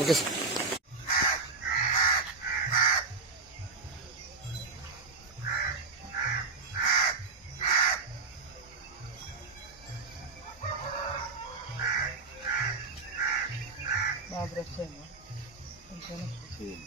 Okay sir బాగా brush అయిందా కొంచెం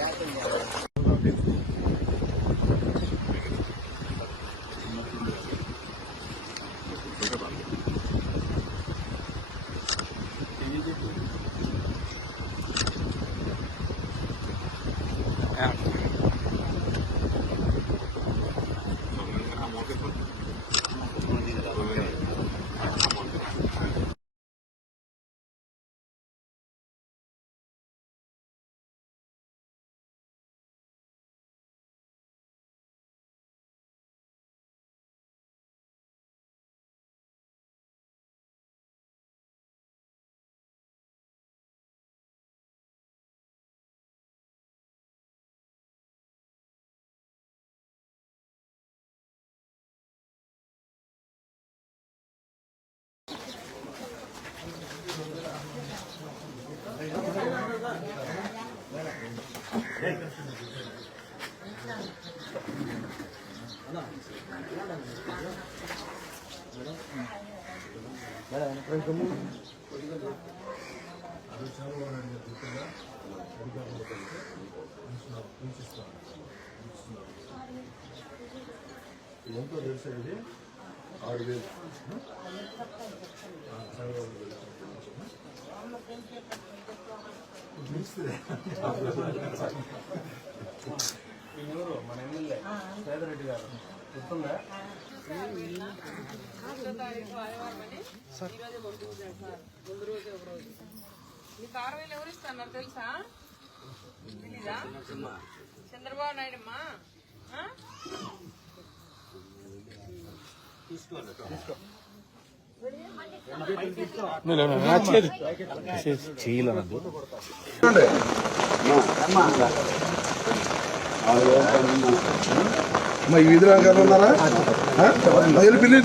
exactly. what ఎంతో తెలుసండి ఆరు వేలు ఊరు మన ఎమ్మెల్యే సేదరెడ్డి గారు గుర్తుందా తారీఖు అని ముందు రోజు ఒక రోజు మీకు ఆరు వేలు ఎవరు ఇస్తున్నారు తెలుసా తెలీదా చంద్రబాబు నాయుడు అమ్మా ఆ? ఈ వీధిలో ఎవరు ఉన్నారా ఆ? వెళ్ళి పిల్లి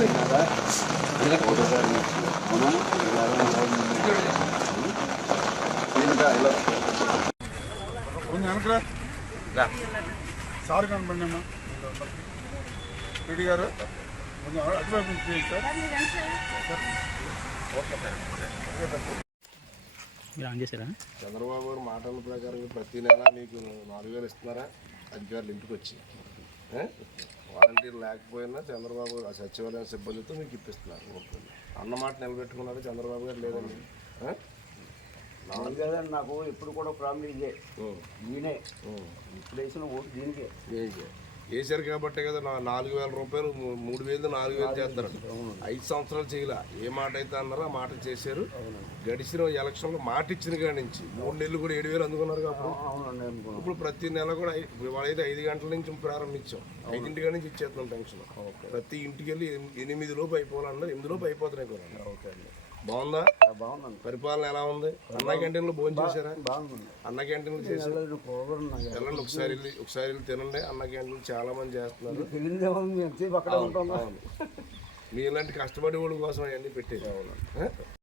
సార్ కనపండి అమ్మా రెడ్డి గారు కొంచెం అటువైపు చేయండి సార్ మీరు ఆన్ చేశారా చంద్రబాబు గారు మాటల ప్రకారం ప్రతి నెల మీకు నాలుగు వేలు ఇస్తున్నారా అధికారులు ఇంటికి వచ్చి? వాలంటీర్ లేకపోయినా చంద్రబాబు సచివాలయం సిబ్బందితో మీకు ఇప్పిస్తున్నారు ఓట్లు. అన్న మాట నిలబెట్టుకున్నారు చంద్రబాబు గారు లేదండి? నాలుగు నాకు ఎప్పుడు కూడా ప్రాబ్లం ఇదే. ఈయనే. ఇప్పుడు వేసిన ఓటు దీనికే వేశారు కాబట్టే కదా నా నాలుగు వేల రూపాయలు మూడు వేలు నాలుగు వేలు చేస్తారు ఐదు సంవత్సరాలు చేయలే. ఏ మాట అయితే అన్నారో ఆ మాట చేశారు. గడిచిన ఎలక్షన్లో మాట ఇచ్చిన కాడి నుంచి. మూడు నెలలు కూడా ఏడు వేలు అందుకున్నారు కాబట్టి ఇప్పుడు ప్రతి నెల కూడా వాళ్ళైతే ఐదు గంటల నుంచి ప్రారంభించాం. ఐదింటి కాడ నుంచి ఇచ్చేస్తున్నాం పెన్షన్ ప్రతి ఇంటికి వెళ్ళి ఎనిమి- ఎనిమిది లోపు అయిపోవాలన్నారు. ఎనిమిది లోపు అయిపోతున్నాయి కూడా ఓకే అండి. బాగుందా? బాగుందండి. పరిపాలన ఎలా ఉంది? అన్న క్యాంటీన్లో భోజనం చేశారా? బాగుందండి. అన్న క్యాంటీన్లో చేశారు? వెళ్ళలేదు పోగొడు నాకు వెళ్ళండి ఒకసారి వెళ్ళి ఒకసారి వెళ్ళి తినండి. అన్న క్యాంటీన్ చాలా మంది చేస్తున్నారు. అవును మీ ఇలాంటి కష్టపడే వాళ్ళ కోసం అవన్నీ పెట్టేది